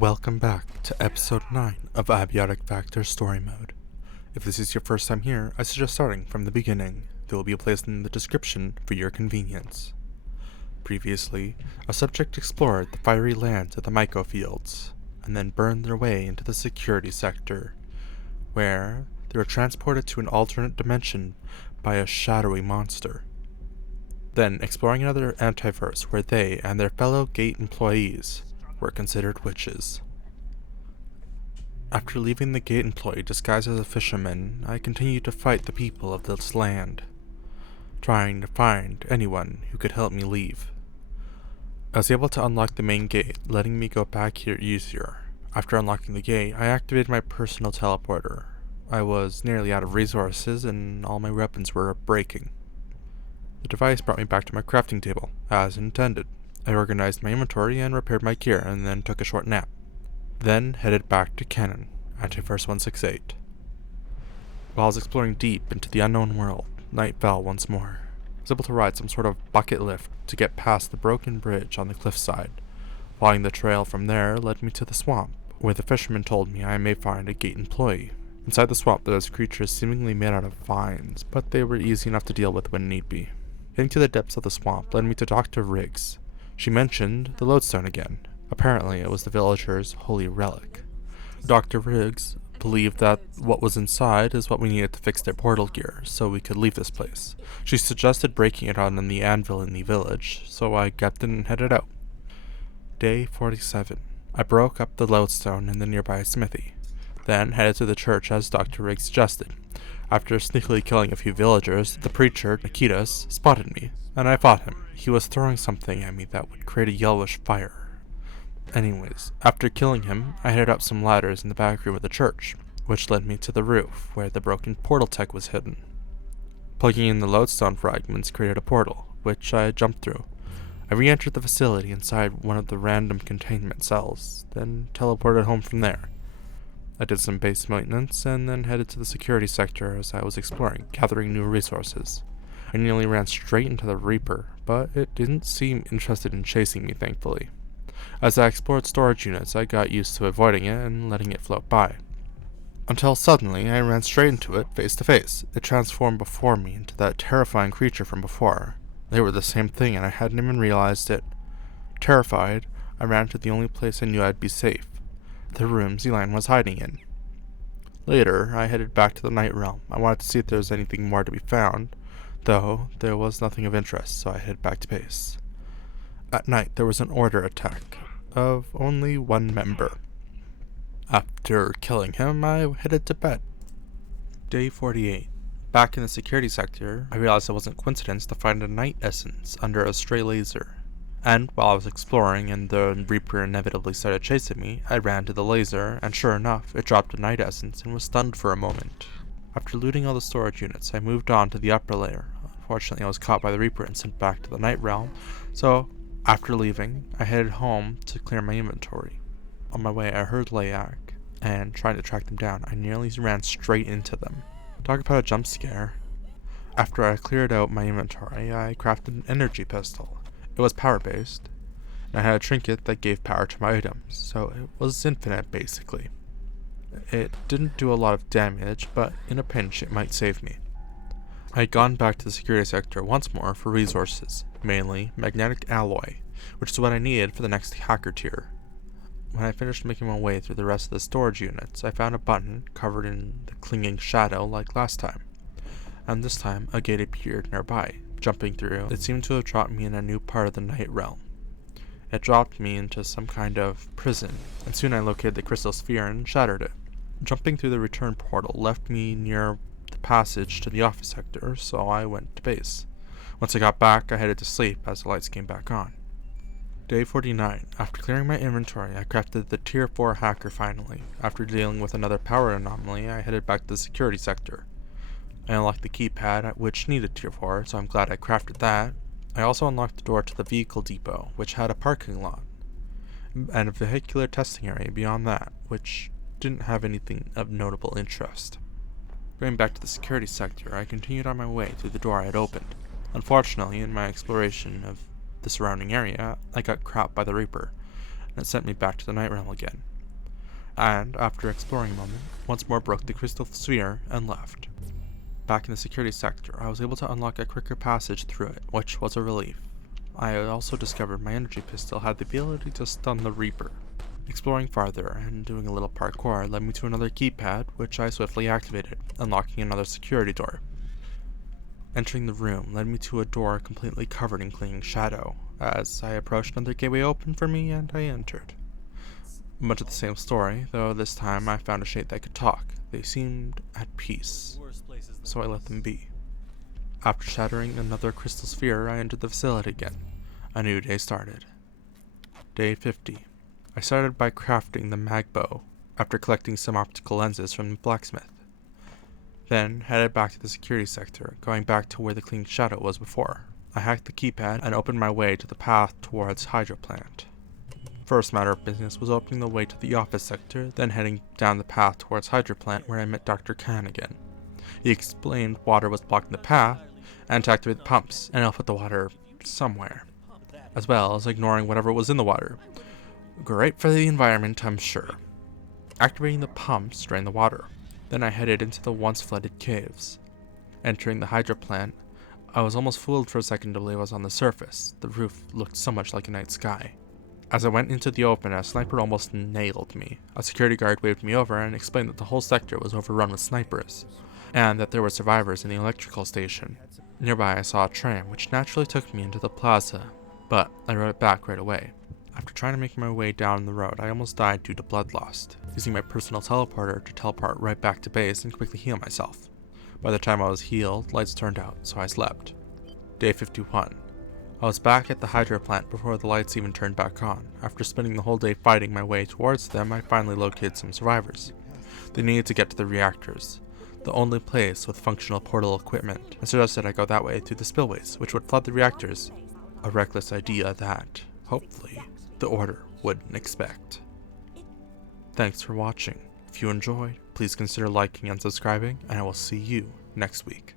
Welcome back to episode 9 of Abiotic Factor Story Mode. If this is your first time here, I suggest starting from the beginning. They will be placed in the description for your convenience. Previously, a subject explored the fiery lands of the Myco fields, and then burned their way into the security sector, where they were transported to an alternate dimension by a shadowy monster. Then exploring another antiverse where they and their fellow gate employees were considered witches. After leaving the gate employee disguised as a fisherman, I continued to fight the people of this land, trying to find anyone who could help me leave. I was able to unlock the main gate, letting me go back here easier. After unlocking the gate, I activated my personal teleporter. I was nearly out of resources and all my weapons were breaking. The device brought me back to my crafting table, as intended. I organized my inventory and repaired my gear, and then took a short nap. Then headed back to Canaan, Antiverse 168. While I was exploring deep into the unknown world, night fell once more. I was able to ride some sort of bucket lift to get past the broken bridge on the cliffside. Following the trail from there led me to the swamp, where the fisherman told me I may find a gate employee. Inside the swamp there was creatures seemingly made out of vines, but they were easy enough to deal with when need be. Getting to the depths of the swamp led me to Dr. Riggs. She mentioned the lodestone again. Apparently it was the villagers' holy relic. Dr. Riggs believed that what was inside is what we needed to fix their portal gear, so we could leave this place. She suggested breaking it on the anvil in the village, so I grabbed it and headed out. Day 47. I broke up the lodestone in the nearby smithy, then headed to the church as Dr. Riggs suggested. After sneakily killing a few villagers, the preacher, Niketas, spotted me, and I fought him. He was throwing something at me that would create a yellowish fire. Anyways, after killing him, I headed up some ladders in the back room of the church, which led me to the roof, where the broken portal tech was hidden. Plugging in the lodestone fragments created a portal, which I jumped through. I re-entered the facility inside one of the random containment cells, then teleported home from there. I did some base maintenance, and then headed to the security sector as I was exploring, gathering new resources. I nearly ran straight into the Reaper, but it didn't seem interested in chasing me, thankfully. As I explored storage units, I got used to avoiding it and letting it float by. Until suddenly, I ran straight into it, face to face. It transformed before me into that terrifying creature from before. They were the same thing, and I hadn't even realized it. Terrified, I ran to the only place I knew I'd be safe. The room Zeline was hiding in. Later, I headed back to the Night Realm. I wanted to see if there was anything more to be found, though there was nothing of interest, so I headed back to base. At night, there was an order attack of only one member. After killing him, I headed to bed. Day 48. Back in the security sector, I realized it wasn't coincidence to find a night essence under a stray laser. And while I was exploring and the Reaper inevitably started chasing me, I ran to the laser, and sure enough, it dropped a night essence and was stunned for a moment. After looting all the storage units, I moved on to the upper layer. Unfortunately, I was caught by the Reaper and sent back to the Night Realm, so after leaving, I headed home to clear my inventory. On my way, I heard Layak, and trying to track them down, I nearly ran straight into them. Talk about a jump scare. After I cleared out my inventory, I crafted an energy pistol. It was power-based, and I had a trinket that gave power to my items, so it was infinite, basically. It didn't do a lot of damage, but in a pinch it might save me. I had gone back to the security sector once more for resources, mainly magnetic alloy, which is what I needed for the next hacker tier. When I finished making my way through the rest of the storage units, I found a button covered in the clinging shadow like last time, and this time a gate appeared nearby. Jumping through, it seemed to have dropped me in a new part of the Night Realm. It dropped me into some kind of prison, and soon I located the crystal sphere and shattered it. Jumping through the return portal left me near the passage to the office sector, so I went to base. Once I got back, I headed to sleep as the lights came back on. Day 49. After clearing my inventory, I crafted the Tier 4 hacker finally. After dealing with another power anomaly, I headed back to the security sector. I unlocked the keypad, which needed Tier 4, so I'm glad I crafted that. I also unlocked the door to the vehicle depot, which had a parking lot, and a vehicular testing area beyond that, which didn't have anything of notable interest. Going back to the security sector, I continued on my way through the door I had opened. Unfortunately, in my exploration of the surrounding area, I got caught by the Reaper, and it sent me back to the night realm again. And, after exploring a moment, once more broke the crystal sphere and left. Back in the security sector, I was able to unlock a quicker passage through it, which was a relief. I also discovered my energy pistol had the ability to stun the Reaper. Exploring farther and doing a little parkour led me to another keypad, which I swiftly activated, unlocking another security door. Entering the room led me to a door completely covered in clinging shadow. As I approached, another gateway opened for me and I entered. Much of the same story, though this time I found a shade that could talk. They seemed at peace, so I let them be. After shattering another crystal sphere, I entered the facility again. A new day started. Day 50. I started by crafting the mag bow, after collecting some optical lenses from the blacksmith. Then headed back to the security sector, going back to where the clean shadow was before. I hacked the keypad and opened my way to the path towards Hydroplant. First matter of business was opening the way to the office sector, then heading down the path towards Hydroplant where I met Dr. Canaan again. He explained water was blocking the path, and to activate the pumps, and I'll put the water somewhere, as well as ignoring whatever was in the water. Great for the environment, I'm sure. Activating the pumps drained the water. Then I headed into the once flooded caves. Entering the Hydroplant, I was almost fooled for a second to believe I was on the surface. The roof looked so much like a night sky. As I went into the open, a sniper almost nailed me. A security guard waved me over and explained that the whole sector was overrun with snipers, and that there were survivors in the electrical station. Nearby I saw a tram, which naturally took me into the plaza, but I rode it back right away. After trying to make my way down the road, I almost died due to blood loss, using my personal teleporter to teleport right back to base and quickly heal myself. By the time I was healed, lights turned out, so I slept. Day 51. I was back at the Hydroplant before the lights even turned back on. After spending the whole day fighting my way towards them, I finally located some survivors. They needed to get to the reactors, the only place with functional portal equipment. I suggested I go that way through the spillways, which would flood the reactors. A reckless idea that, hopefully, the Order wouldn't expect. Thanks for watching. If you enjoyed, please consider liking and subscribing, and I will see you next week.